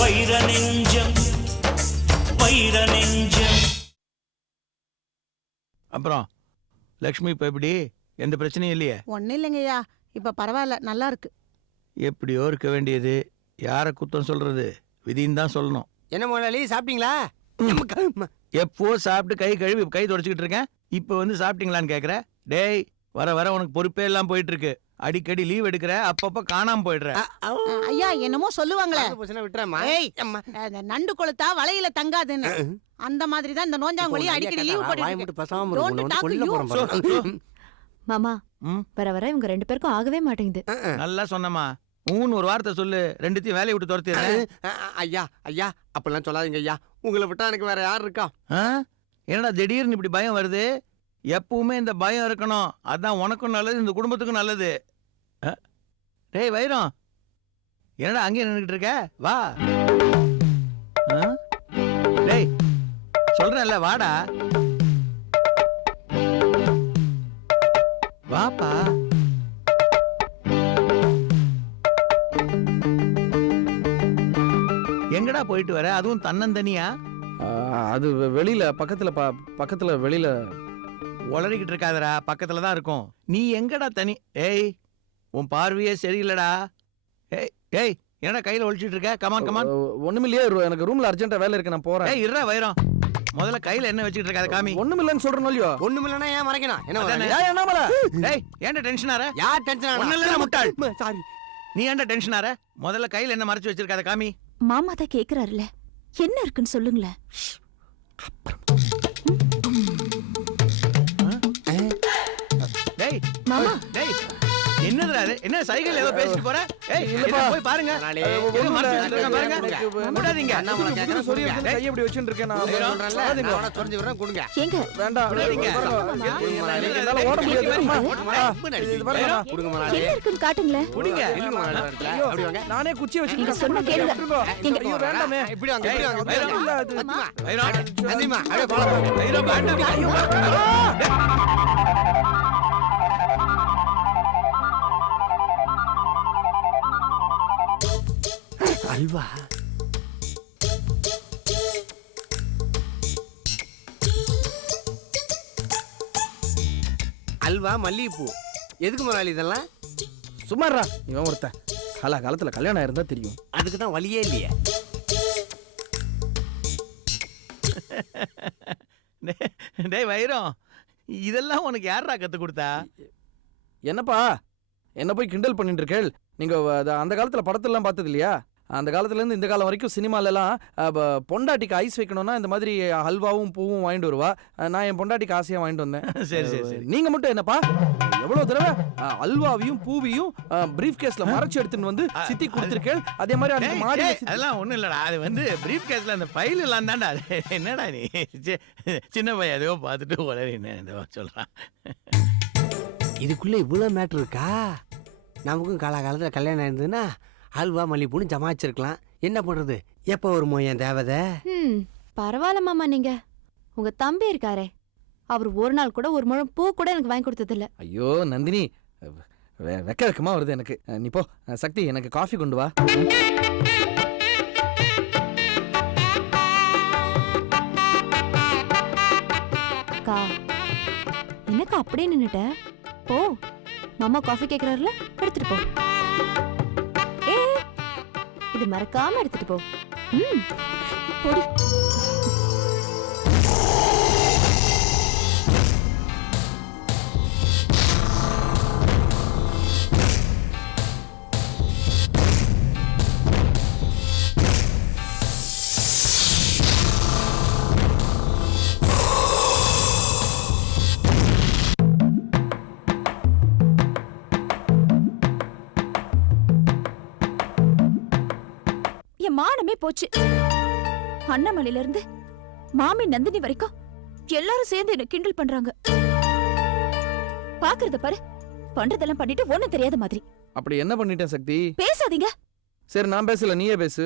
வைர நெஞ்சம் வைர நெஞ்சம். அப்புறம் லக்ஷ்மி இப்போ எப்படி? எந்த பிரச்சனையும் இல்லையே? ஒன்றும் இல்லைங்கய்யா. இப்போ பரவாயில்ல நல்லா இருக்கு. எப்படியோ இருக்க வேண்டியது. யாரை குத்தம் சொல்றது? விதின்னு தான் சொல்லணும். என்ன முதலாளி சாப்பிட்டீங்களா? எப்போ சாப்பிட்டு கை கழுவி கை தொடச்சிக்கிட்டு இருக்கேன்? இப்போ வந்து சாப்பிட்டீங்களான்னு கேட்குற டேய் வர வர உனக்கு பொறுப்பே எல்லாம் போயிட்டு இருக்கு அடிக்கடி லீவ் எடுக்கிற அப்பப்போ காணாம போயிடுற. ஐயா என்னமோ சொல்லுவாங்களே. நண்டு கொளுத்தா வலையில தங்காதுன்னு. அந்த மாதிரி தான் இந்த நோஞ்சாங்கொழி இப்போ அடிக்கடி லீவ் போட்டு. மாமா. வர வர இவங்க ரெண்டு பேருக்கும் ஆகவே மாட்டேங்குது. நல்லா சொன்னம்மா. ஊன்னு ஒரு வார்த்தை சொல்லு. ரெண்டுத்தையும் வேலையை விட்டு துரத்திடுறேன். ஐயா ஐயா அப்பெல்லாம் சொல்லாதீங்க ஐயா. உங்களை விட்டா எனக்கு வேற யார் இருக்கா? ஆ? என்னடா திடீர்னு இப்படி பயம் வருது? எப்பவுமே இந்த பயம் இருக்கணும். அதான் உனக்கும் நல்லது இந்த குடும்பத்துக்கும் நல்லது. டேய் வைரம். என்னடா அங்கே நின்றுட்டு இருக்க? வா. ஆ? டேய் சொல்றேன்ல வாடா. வாப்பா. எங்கடா போயிட்டு வர? அதுவும் தன்னந்தனியா? அது வெளியில பக்கத்துல ப- பக்கத்துல வெளியில உளறிக்கிட்டு இருக்காதடா. பக்கத்துல தான் இருக்கும். நீ எங்கடா தனி ஏய் உன் பார்வையே சரியில்லடா. ஏய் ஏய் என்னடா கையில ஒழிச்சிட்டு இருக்க? கமான் கமான் ஒண்ணுமில்லையே எனக்கு ரூம்ல அர்ஜென்ட்டா வேலை இருக்கு நான் போறேன். ஏய் இருடா வைரம். முதல்ல கையில என்ன வச்சுக்கிட்டு இருக்காத காமி. ஒண்ணுமில்லைன்னு சொல்றேன் இல்லையோ? ஒண்ணுமில்லனா ஏன் மறைக்கணும்? என்ன? ஏய், அண்ணாமலை டேய் ஏன்டா டென்ஷன் ஆற? யார் டென்ஷன் ஒண்ணும் இல்லடா, முட்டாள். சாரி நீ ஏன்டா டென்ஷன் ஆற? முதல்ல கையில என்ன மறைச்சு வச்சிருக்காத காமி. மாமா தான் கேக்குறாருல என்ன இருக்குன்னு சொல்லுங்களேன். டேய் மாமா டேய் என்னதுடா இது என்ன சைக்கிள் ஏதோ பேசிட்டு போற ஏய் இல்லப்பா. போய் பாருங்க மறைச்சு வச்சிருக்கான் பாருங்க. விடாதீங்க. அண்ணாமலை கேக்குறேன், சொல்லி கொடுங்க. கையை இப்படி வச்சுட்டு இருக்கேன் நான் சொல்றேன்ல. நான் உனக்கு சொரிஞ்சு விடுறேன், கொடுங்க. ஏங்க வேண்டாம் மாமா. என்னால- ஓட முடியாது இது பாருங்க. கொடுங்க முதலாளி. என்ன இருக்குன்னு காட்டுங்களேன் குடிங்க வரல. ஐயோ, அப்படி வாங்க. நானே குச்சி நீங்க சொன்னா கேளுங்க. எங்க- ஐயோ வேண்டாமே இப்படி வாங்க, இப்படி வாங்க. இல்ல, அது-. வைரம் நந்திமா, அப்படியே பண்ணுங்க. வைரம் வேண்டாம் அல்வா. அல்வா மல்லிகைப்பூ. எதுக்கு முதலாளி இதெல்லாம்? சும்மாறா இவன் ஒருத்தன். காலா காலத்துல கல்யாணம் இருந்தா தெரியும். அதுக்கு தான் வழியே இல்லையே. டேய் வைரம். இதெல்லாம் உனக்கு யாரா கத்து கொடுத்தா? என்னப்பா? என்ன போய் கிண்டல் பண்ணிட்டு இருக்கேள்? நீங்க அத- அந்த காலத்துல படத்தெல்லாம் பார்த்தது இல்லையா அந்த காலத்துல இருந்து இந்த காலம் வரைக்கும் சினிமால எல்லாம் அஹ், ப- பொண்டாட்டிக்கு ஐஸ் வைக்கணும்னா இந்த மாதிரி ஹல்வாவும் பூவும் வாங்கிட்டு வருவா. நான் என் பொண்டாட்டிக்கு ஆசையா வாங்கிட்டு வந்தேன். சரி சரி சரி. நீங்க மட்டும் என்னப்பா? எவ்வளவு தடவை? அல்வாவையும் பூவியும் பிரீஃப் கேஸ்ல மறைச்சு எடுத்துன்னு வந்து சித்தி கொடுத்துருக்கேள். அதே மாதிரி அந்த மாடி அதெல்லாம் ஒண்ணும் இல்லடா. அது வந்து பிரீஃப் கேஸ்ல அந்த ஃபைல் எல்லாம் தான்டா. அது என்னடா நீ? சின்ன பையன் எதையோ பார்த்துட்டு உடனே என்ன ஏதோ சொல்றான். இதுக்குள்ள இவ்வளவு மேட்ரு இருக்கா? நமக்கும் காலகாலத்தில் கல்யாணம் இருந்ததுன்னா அல்வா மல்லிகைப்பூன்னு ஜமாச்சிருக்கலாம். என்ன பண்றது எப்போ வருமோ என் தேவதை? ம் பரவாயில்ல மாமா நீங்க. உங்க தம்பி இருக்காரே. அவர் ஒரு நாள் கூட ஒரு முழம் பூ கூட எனக்கு வாங்கி கொடுத்தது இல்ல ஐயோ நந்தினி. வெ- வெக்க வெக்கமா வருது எனக்கு. அஹ், நீ போ. அஹ், சக்தி எனக்கு காஃபி கொண்டு வா. அக்கா என்னக்கா அப்படியே நின்னுட்ட? போ. மாமா காஃபி கேக்குறாருல எடுத்துட்டு போ. இது மறக்காம எடுத்துட்டு போ. ம். போடி. போச்சு. அண்ணாமலையில இருந்து மாமி நந்தினி வரைக்கும் எல்லாரும் சேர்ந்து என்ன கிண்டல் பண்றாங்க. பாக்குறத பாரு பண்றதெல்லாம் பண்ணிட்டு ஒண்ணும் தெரியாத மாதிரி. அப்படி என்ன பண்ணிட்டேன் சக்தி? பேசாதீங்க. சரி நான் பேசல நீயே பேசு.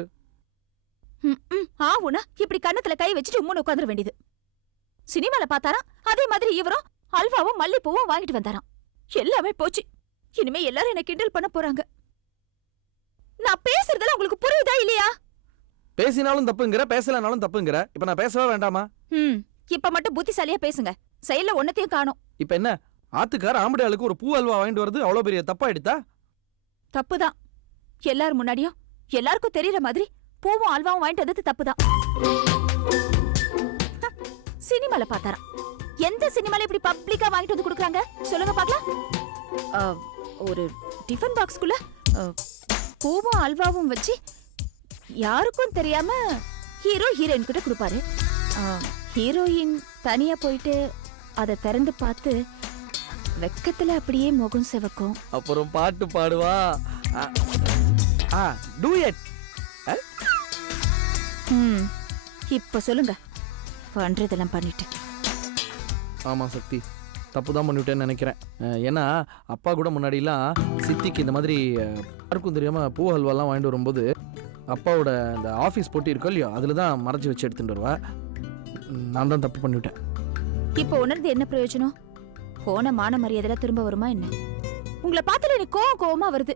ஆவுனா இப்படி கன்னத்துல கை வச்சுட்டு உம்முன்னு உட்காந்துட வேண்டியது. சினிமால பார்த்தாரா அதே மாதிரி இவரும் அல்வாவும் மல்லிப்பூவும் வாங்கிட்டு வந்தாராம். எல்லாமே போச்சு. இனிமே எல்லாரும் என்ன கிண்டல் பண்ண போறாங்க. நான் பேசுறதெல்லாம் உங்களுக்கு புரியுதா இல்லையா? பேசினாலும் தப்புங்கிற பேசலனாலும் தப்புங்கிற. இப்ப நான் பேசவே வேண்டாமா? ம். இப்ப மட்டும் புத்திசாலியா பேசுங்க. செயல்ல ஒன்னத்தையும் காணோம். இப்ப என்ன? ஆத்துக்கார ஆம்படி ஆளுக்கு ஒரு பூ அல்வா வாங்கிட்டு வருது அவ்வளவு பெரிய தப்பாயிடுதா தப்புதான். எல்லாரும் முன்னாடியும் எல்லாருக்கும் தெரியற மாதிரி பூவும் அல்வாவும் வாங்கிட்டு வந்தது தப்புதான். சினிமால பார்த்தாராம் எந்த சினிமால இப்படி பப்ளிக்கா வாங்கிட்டு வந்து கொடுக்குறாங்க? சொல்லுங்க பார்க்கலாம். அ, ஒரு டிஃபன் பாக்ஸ்க்குள்ள அ, பூவும் அல்வாவும் வச்சு யாருக்கும் தெரியாம ஹீரோ ஹீரோயின் கிட்ட கொடுப்பாரு. ஹீரோயின் தனியா போயிட்டு அதை திறந்து பார்த்து வெக்கத்துல அப்படியே முகம் சிவக்கும். அப்புறம் பாட்டு பாடுவா. ஆ டூயட் ம் இப்ப சொல்லுங்க. பண்றதெல்லாம் பண்ணிட்டு ஆமா சக்தி. தப்பு தான் பண்ணிவிட்டேன்னு நினைக்கிறேன் ஏன்னா அப்பா கூட முன்னாடிலாம் சித்திக்கு இந்த மாதிரி யாருக்கும் தெரியாம பூ ஹல்வாலாம் வாங்கிட்டு வரும்போது அப்பாவோட அந்த ஆஃபீஸ் போட்டி இருக்கோ இல்லையோ அதில் தான் மறைச்சி வச்சு எடுத்துட்டு வருவா. நான் தான் தப்பு பண்ணிவிட்டேன். இப்ப உணர்ந்து என்ன பிரயோஜனம்? போன மான மரியாதைலாம் திரும்ப வருமா என்ன? உங்களை பார்த்துல எனக்கு கோவம் கோவமா வருது.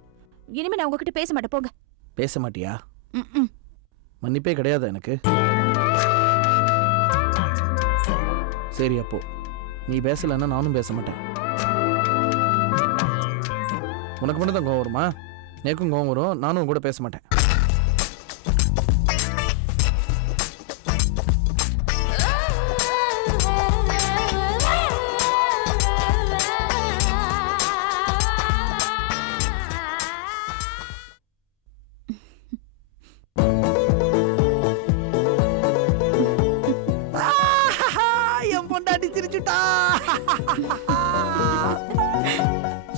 இனிமே நான் உங்ககிட்ட பேச மாட்டேன் போங்க. பேச மாட்டியா? ம்ம். மன்னிப்பே கிடையாது எனக்கு? சரி அப்போ. நீ பேசலைன்னா நானும் பேச மாட்டேன். உனக்கு மட்டும் தான் கோவம் வருமா? எனக்கும் கோவம் வரும் நானும் உன் கூட பேச மாட்டேன்.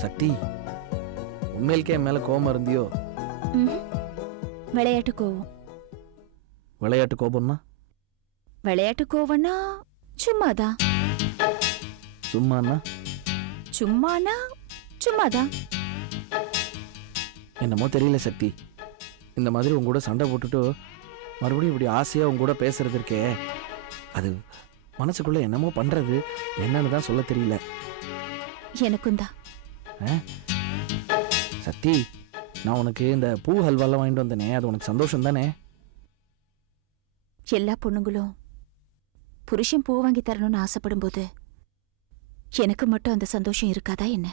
சக்தி உண்மையிலுக்கே என் மேல கோவம் இருந்தியோ. விளையாட்டு கோவம். விளையாட்டு கோபம்னா? விளையாட்டு கோவம்னா சும்மாதான் சும்மாண்ணா சும்மானா சும்மாதான் என்னமோ தெரியல சக்தி. இந்த மாதிரி உங்க கூட சண்டை போட்டுட்டு மறுபடியும் இப்படி ஆசையா உங்க கூட பேசுறது இருக்கே. அது மனசுக்குள்ள என்னமோ பண்றது என்னன்னு தான் சொல்ல தெரியல. எனக்கும் தான். சக்தி நான் உனக்கு இந்த பூ ஹல்வாலாம் வாங்கிட்டு வந்தேனே அது உனக்கு சந்தோஷம் தானே? எல்லா பொண்ணுங்களும் புருஷன் பூ வாங்கி தரணும்னு ஆசைப்படும் போது எனக்கு மட்டும் அந்த சந்தோஷம் இருக்காதா என்ன?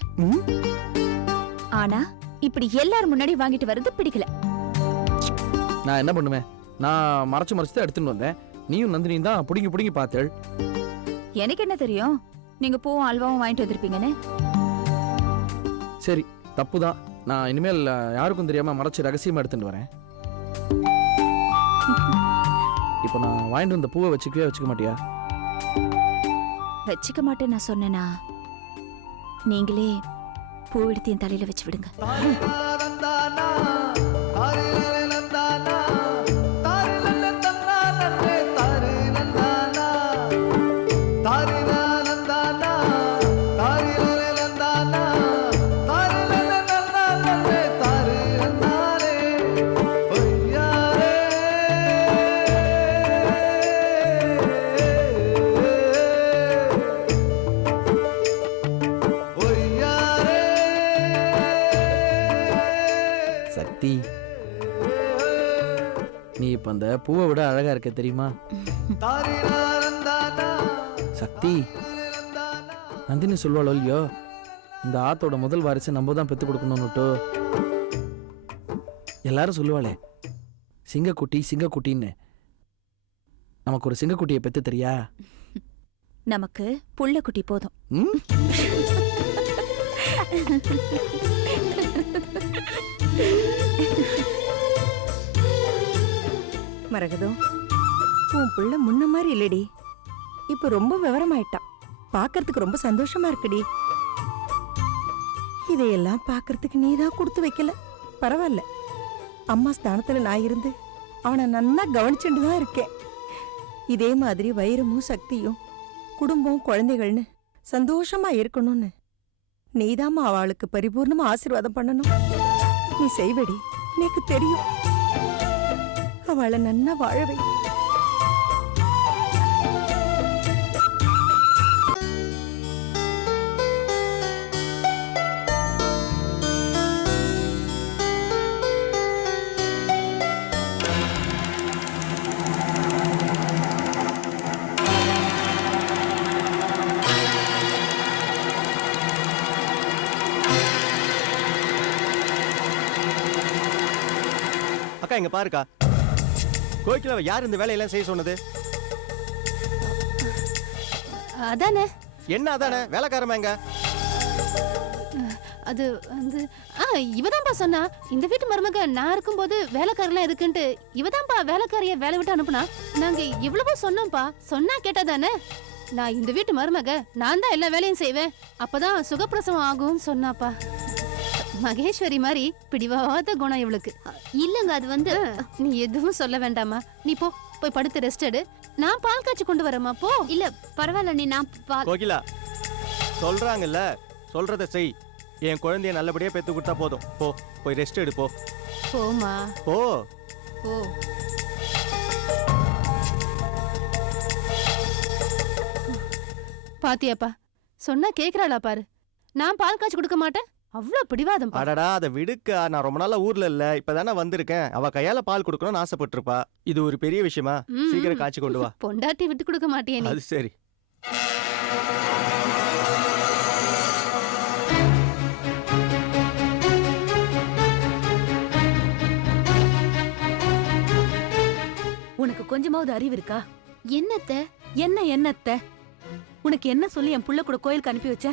ஆனா இப்படி எல்லாரும் முன்னாடி வாங்கிட்டு வர்றது பிடிக்கல. நான் என்ன பண்ணுவேன்? நான் மறைச்சு மறைச்சு தான் எடுத்துட்டு வந்தேன். நீயும் நந்தினியும் தான் புடுங்கி புடுங்கி பார்த்தேள். எனக்கு என்ன தெரியும்? நீங்க பூவும் அல்வாவும் வாங்கிட்டு வந்திருப்பீங்கன்னு. சரி தப்பு தான் நான் இனிமேல் யாருக்கும் தெரியாம மறைச்சு ரகசியமா எடுத்துட்டு வரேன். இப்போ நான் வாங்கிட்டு வந்த பூவை வச்சுக்கவே வச்சுக்க மாட்டியா? வச்சுக்க மாட்டேன் நான் சொன்னேனா? நீங்களே பூ எடுத்து என் தலையில வச்சு விடுங்க. அந்த பூவை விட அழகா இருக்க தெரியுமா? சக்தி நந்தினி சொல்வாளோ இல்லையோ? இந்த ஆத்தோட முதல் வாரிசை நம்ம தான் பெத்து கொடுக்கணும்னுட்டு எல்லாரும் சொல்லுவாளே சிங்கக்குட்டி சிங்கக்குட்டின்னு. நமக்கு ஒரு சிங்கக்குட்டியை பெத்து தெரியா? நமக்கு புள்ளக்குட்டி போதும். ம்? மரகதம் உன் புள்ள முன்ன மாதிரி இல்லடி. இப்ப ரொம்ப விவரமாயிட்டான் பார்க்கறதுக்கு ரொம்ப சந்தோஷமா இருக்குடி. இதையெல்லாம் பார்க்கறதுக்கு நீதான் கொடுத்து வைக்கல. பரவாயில்ல. அம்மா ஸ்தானத்துல நான் இருந்து அவனை நன்னா கவனிச்சுட்டு தான் இருக்கேன். இதே மாதிரி வைரமும் சக்தியும் குடும்பம் குழந்தைகள்னு சந்தோஷமா இருக்கணும்னு நீதாமா அவளுக்கு பரிபூர்ணமா ஆசீர்வாதம் பண்ணணும். நீ செய்வடி. எனக்கு தெரியும். அவளை நன்ன வாழவை அக்கா இங்க பாருக்கா. கோகிலாவை யார் இந்த வேலையெல்லாம் செய்ய சொன்னது? அதானே? என்ன அதானே? வேலைக்காரமா எங்க? அது வந்து ஆ இவதான்பா சொன்னா. இந்த வீட்டு மருமக நான் இருக்கும்போது வேலைக்காரெல்லாம் எதுக்குன்ட்டு இவதான்பா வேலைக்காரிய வேலை விட்டு அனுப்புனா? நாங்க இவ்வளவோ சொன்னோம்ப்பா சொன்னா கேட்டாதானே? நான் இந்த வீட்டு மருமக நான் தான் எல்லா வேலையும் செய்வேன். அப்பதான் சுகப்பிரசவம் ஆகும்னு சொன்னாப்பா. மகேஸ்வரி மாதிரி பிடிவாத குணம் இவளுக்கு. இல்லங்க அது வந்து நீ எதுவும் சொல்ல வேண்டாமா நீ போ போய் படுத்து ரெஸ்ட் எடு. நான் பால் காய்ச்சி கொண்டு வரேம்மா போ. இல்ல பரவாயில்ல நீ நான் பால் கோகிலா சொல்றாங்கல்ல சொல்றத செய். என் குழந்தைய நல்லபடியா பெத்து கொடுத்தா போதும். போ போய் ரெஸ்ட் எடு போ. போமா போ. போ. பாத்தியாப்பா சொன்னா கேக்குறாளா பாரு. நான் பால் காய்ச்சி கொடுக்க மாட்டேன். அவ்வளவு பிடிவாதம் அடடா அதை விடுக்கா. நான் ரொம்ப நாளா ஊர்ல இல்ல. இப்பதானே வந்திருக்கேன். அவ கையால பால் கொடுக்கணும்னு ஆசைப்பட்டிருப்பா. இது ஒரு பெரிய விஷயமா? சீக்கிரம் காய்ச்சி கொண்டு வா. பொண்டாட்டி விட்டு கொடுக்க மாட்டியே நீ. அது சரி. உனக்கு கொஞ்சமாவது அறிவு இருக்கா? என்னத்த? என்ன என்னத்த? உனக்கு என்ன சொல்லி என் புள்ள கூட கோயிலுக்கு அனுப்பி வச்ச?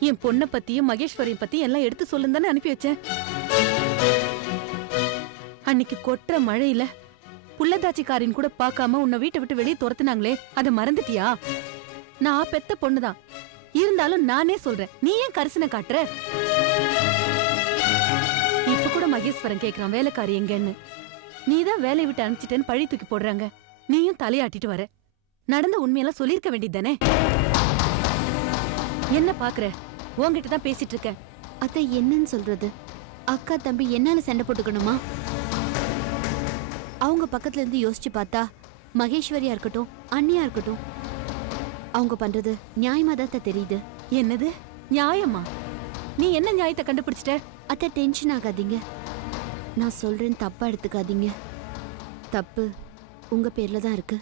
என் பொண்ணை பத்தியும் மகேஸ்வரியும் பத்தி எல்லாம் எடுத்து சொல்லுந்தானே தானே அனுப்பி வச்சேன். அன்னைக்கு கொட்டுற மழையில புள்ளதாச்சிக்காரின் கூட பார்க்காம உன்னை வீட்டை விட்டு வெளியே துரத்துனாங்களே அதை மறந்துட்டியா? நான் பெத்த பொண்ணுதான். இருந்தாலும் நானே சொல்றேன் நீ ஏன் கரிசனை காட்டுற? இப்ப கூட மகேஸ்வரன் கேக்குறான் வேலைக்காரி எங்கன்னு. நீதான் வேலையை விட்டு அனுப்பிச்சிட்டேன்னு பழி தூக்கி போடுறாங்க. நீயும் தலையாட்டிட்டு வர. நடந்த உண்மையெல்லாம் சொல்லியிருக்க வேண்டியதுதானே என்ன பாக்குற? உன்கிட்ட தான் பேசிட்டு இருக்கேன். அத்த என்னன்னு சொல்றது? அக்கா தம்பி என்னால சண்டை போட்டுக்கணுமா? அவங்க பக்கத்துல இருந்து யோசிச்சு பார்த்தா மகேஸ்வரியா இருக்கட்டும் அண்ணியா இருக்கட்டும் அவங்க பண்றது நியாயமா தான் தெரியுது. என்னது? நியாயமா? நீ என்ன நியாயத்தை கண்டுபிடிச்சிட்ட? அத்தை டென்ஷன் ஆகாதீங்க. நான் சொல்றேன் தப்பா எடுத்துக்காதீங்க. தப்பு உங்க பேர்ல தான் இருக்கு.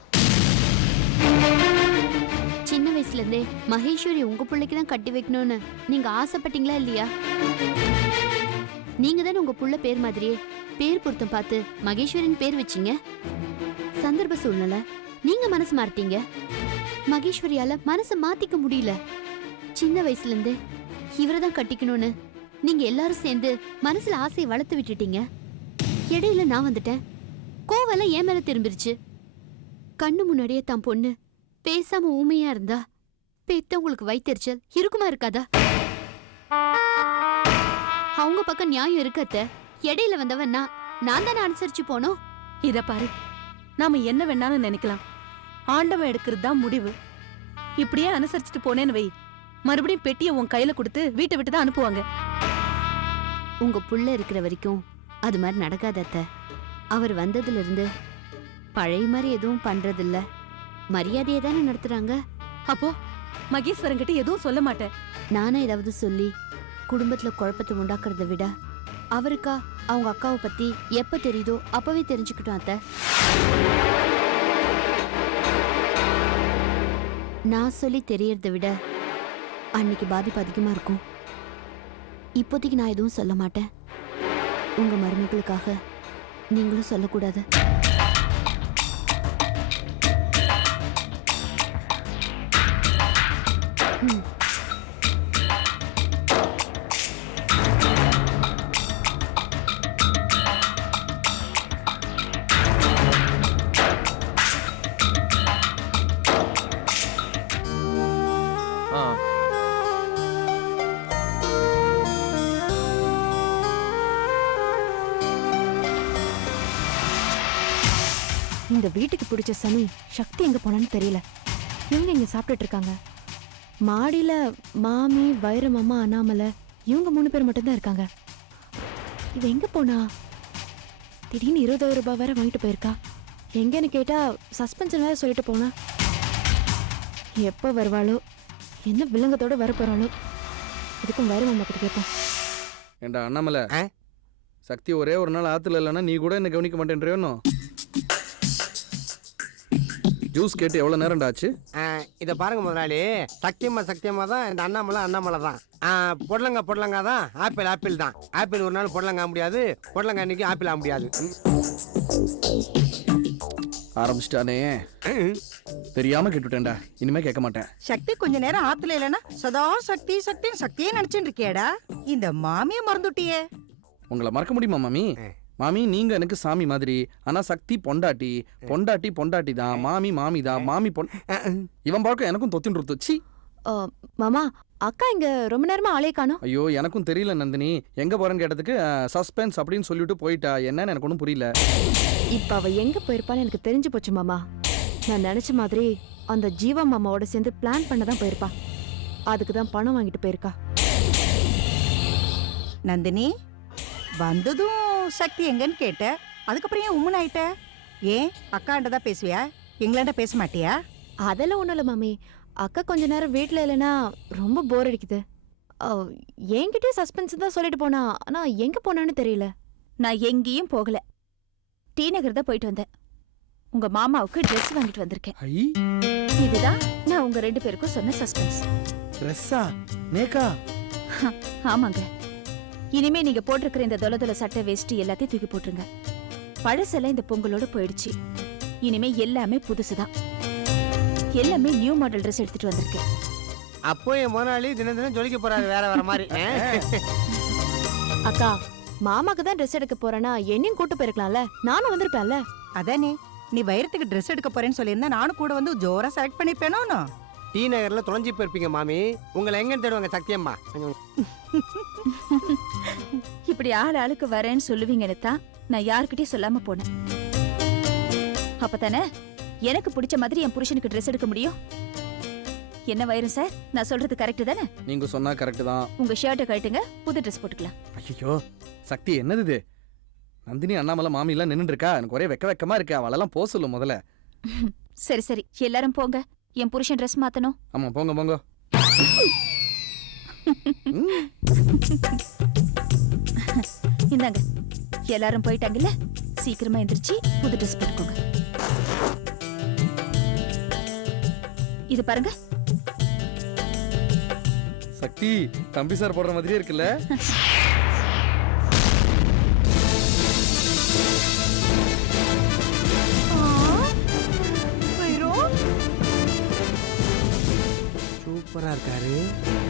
சின்ன வயசுல இருந்தே மகேஸ்வரி உங்க பிள்ளைக்கு தான் கட்டி வைக்கணும்னு நீங்க ஆசைப்பட்டீங்களா இல்லையா? நீங்க தானே உங்க புள்ள பேர் மாதிரியே பேர் பொருத்தம் பார்த்து மகேஸ்வரின் பேர் வச்சீங்க? சந்தர்ப்ப சூழ்நிலை. நீங்க மனசு மாறிட்டீங்க. மகேஸ்வரியால மனசை மாத்திக்க முடியல. சின்ன வயசுல இருந்தே இவரை தான் கட்டிக்கணும்னு நீங்க எல்லாரும் சேர்ந்து மனசுல ஆசையை வளர்த்து விட்டுட்டீங்க. இடையில நான் வந்துட்டேன். கோவெல்லாம் என் மேல திரும்பிருச்சு. கண்ணு முன்னாடியே தான் பொண்ணு பேசாம ஊமையா இருந்தா பெத்தவங்களுக்கு வைத்தெரிச்சல் இருக்குமா இருக்காதா? அவங்க பக்கம் நியாயம் இருக்கத்த இடையில வந்தவன் நான். நான் தானே அனுசரிச்சு போனோம். இத பாரு. நாம என்ன வேணாலும் நினைக்கலாம். ஆண்டவன் எடுக்கிறது தான் முடிவு. இப்படியே அனுசரிச்சுட்டு போனேன்னு வை. மறுபடியும் பெட்டியை உன் கையில கொடுத்து வீட்டை விட்டு தான் அனுப்புவாங்க. உங்க புள்ள இருக்கிற வரைக்கும் அது மாதிரி நடக்காத அத்தை. அவர் வந்ததுல இருந்து பழைய மாதிரி எதுவும் பண்றதில்ல. மரியாதையை தானே நடத்துறாங்க? அப்போ மகேஸ்வரன் எதுவும் சொல்ல மாட்டேன். நானே ஏதாவது சொல்லி குடும்பத்துல குழப்பத்தை உண்டாக்குறத விட அவருக்கா அவங்க அக்காவை பத்தி எப்ப தெரியுதோ அப்பவே தெரிஞ்சுக்கிட்டோம் அத்தை. நான் சொல்லி தெரியறத விட அன்னைக்கு பாதிப்பு அதிகமா இருக்கும். இப்போதைக்கு நான் எதுவும் சொல்ல மாட்டேன். உங்க மருமகளுக்காக நீங்களும் சொல்லக்கூடாது. இந்த வீட்டுக்கு பிடிச்ச சனி சக்தி எங்க போனான்னு தெரியல. இவங்க இங்க சாப்பிட்டுட்டு இருக்காங்க. மாடியில மாமி வைரமாமா அண்ணாமலை இவங்க மூணு பேர் மட்டும்தான் இருக்காங்க. இவ எங்க போனா? திடீர்னு இருபதாயிரம் ரூபாய் வேற வாங்கிட்டு போயிருக்கா. எங்கன்னு கேட்டா சஸ்பென்ஷன் வேற சொல்லிட்டு போனா. எப்போ வருவாளோ? என்ன வில்லங்கத்தோட வர போறாளோ? இதுக்கும் வைரமாமா கிட்ட கேட்போம். ஏண்டா அண்ணாமலை? சக்தி ஒரே ஒரு நாள் ஆத்துல இல்லைன்னா நீ கூட என்ன கவனிக்க மாட்டேன்றியோன்னு ஜூஸ் கேட்டு எவ்வளவு நேரம்டா ஆச்சு ஆ, இத பாருங்க முதலாளி. சத்தியமா சத்தியமா தான் இந்த அண்ணாமலை அண்ணாமலை தான். பொடலங்கா பொடலங்கா தான். ஆப்பிள் ஆப்பிள் தான். ஆப்பிள் ஒரு நாள் பொடலங்கா முடியாது. பொடலங்கா இன்னைக்கு ஆப்பிள் ஆக முடியாது. ஆரம்பிச்சிட்டானே. தெரியாம கேட்டுட்டேன்டா. இனிமே கேட்க மாட்டேன். சக்தி கொஞ்ச நேரம் ஆத்துல இல்லைன்னா சதா சக்தி சக்தி சக்தியே நினைச்சுட்டு இருக்கியாடா. இந்த மாமிய மறந்துட்டியே. உங்களை மறக்க முடியுமா மாமி. மாமி நீங்க எனக்கு சாமி மாதிரி. ஆனா சக்தி பொண்டாட்டி. பொண்டாட்டி பொண்டாட்டி தான். மாமி மாமி தான். மாமி பொன் இவன் பழக்கம் எனக்கும் தொத்தின் ருத்துச்சு மாமா அக்கா இங்க ரொம்ப நேரமா ஆளே காணோம். ஐயோ எனக்கும் தெரியல நந்தினி. எங்க போறேன்னு கேட்டதுக்கு சஸ்பென்ஸ் அப்படின்னு சொல்லிட்டு போயிட்டா. என்னன்னு எனக்கு ஒன்றும் புரியல. இப்ப அவ எங்க போயிருப்பான்னு எனக்கு தெரிஞ்சு போச்சு மாமா. நான் நினைச்ச மாதிரி அந்த ஜீவா மாமாவோட சேர்ந்து பிளான் பண்ண தான் போயிருப்பா. அதுக்கு தான் பணம் வாங்கிட்டு போயிருக்கா. நந்தினி வந்ததும் சக்தி எங்கன்னு கேட்ட அதுக்கப்புறம் ஏன் உம்மன் ஆயிட்ட? ஏன் அக்காண்ட தான் பேசுவியா? எங்களாண்ட பேச மாட்டியா? அதெல்லாம் ஒண்ணும் இல்ல மாமி. அக்கா கொஞ்ச நேரம் வீட்ல இல்லைன்னா ரொம்ப போர் அடிக்குது. ஆ, என்கிட்டயும் சஸ்பென்ஸ் தான் சொல்லிட்டு போனா ஆனா எங்க போனான்னு தெரியல. நான் எங்கேயும் போகல. டி நகர் தான் போயிட்டு வந்தேன். உங்க மாமாவுக்கு Dress வாங்கிட்டு வந்திருக்கேன். ஐ. இதுதான் நான் உங்க ரெண்டு பேருக்கும் சொன்ன சஸ்பென்ஸ் ட்ரெஸ்ஸா நேக்கா? ஆமாங்க. இனிமே நீங்க போட்டிருக்கிற இந்த தொலை தொலை சட்டை வேஷ்டி எல்லாத்தையும் தூக்கி போட்டுருங்க. பழசெல்லாம் இந்த பொங்கலோட போயிடுச்சு. இனிமே எல்லாமே புதுசுதான். எல்லாமே நியூ மாடல் Dress எடுத்துட்டு வந்திருக்கேன். அப்போ என் முதலாளி தினம் தினம் ஜொலிக்க போறாரு வேற வேற மாதிரி? அக்கா மாமாக்கு தான் ட்ரெஸ் எடுக்க போறேன்னா என்னையும் கூட்டு போயிருக்கலாம்ல? நானும் வந்திருப்பேன்ல. அதானே நீ வைரத்துக்கு ட்ரெஸ் எடுக்க போறேன்னு சொல்லியிருந்தா நானும் கூட வந்து ஜோரா செலக்ட் பண்ணிருப்பேனோ டி நகர்ல தொலைஞ்சி போயிருப்பீங்க மாமி. உங்களை எங்க தேடுவாங்க சத்தியம்மா. இப்படி ஆள் ஆளுக்கு வரேன்னு சொல்லுவீங்கன்னு தான் நான் யாருக்கிட்டயும் சொல்லாம போனேன். அப்பதானே? எனக்கு பிடிச்ச மாதிரி என் புருஷனுக்கு Dress எடுக்க முடியும்? என்ன வயிறு சார் நான் சொல்றது கரெக்ட் தானே? நீங்க சொன்னா கரெக்ட் தான். உங்க ஷர்ட்டை கட்டுங்க புது Dress போட்டுக்கலாம். ஐயோ சக்தி என்னது இது? நந்தினி அண்ணாமலை மாமி எல்லாம் நின்னுட்டு இருக்கா? எனக்கு ஒரே வெக்க வெக்கமா இருக்கு. அவளெல்லாம் போக சொல்லு முதல்ல. சரி சரி. எல்லாரும் போங்க. என் புருஷன் Dress மாத்தணும். ஆமா போங்க போங்க. இந்தாங்க. எல்லாரும் போயிட்டாங்கல்ல? சீக்கிரமா எந்திரிச்சு புது ட்ரெஸ் போட்டுக்கோங்க. இது பாருங்க. சக்தி தம்பி சார் போடுற மாதிரியே இருக்குல்ல? சூப்பராக இருக்காரு.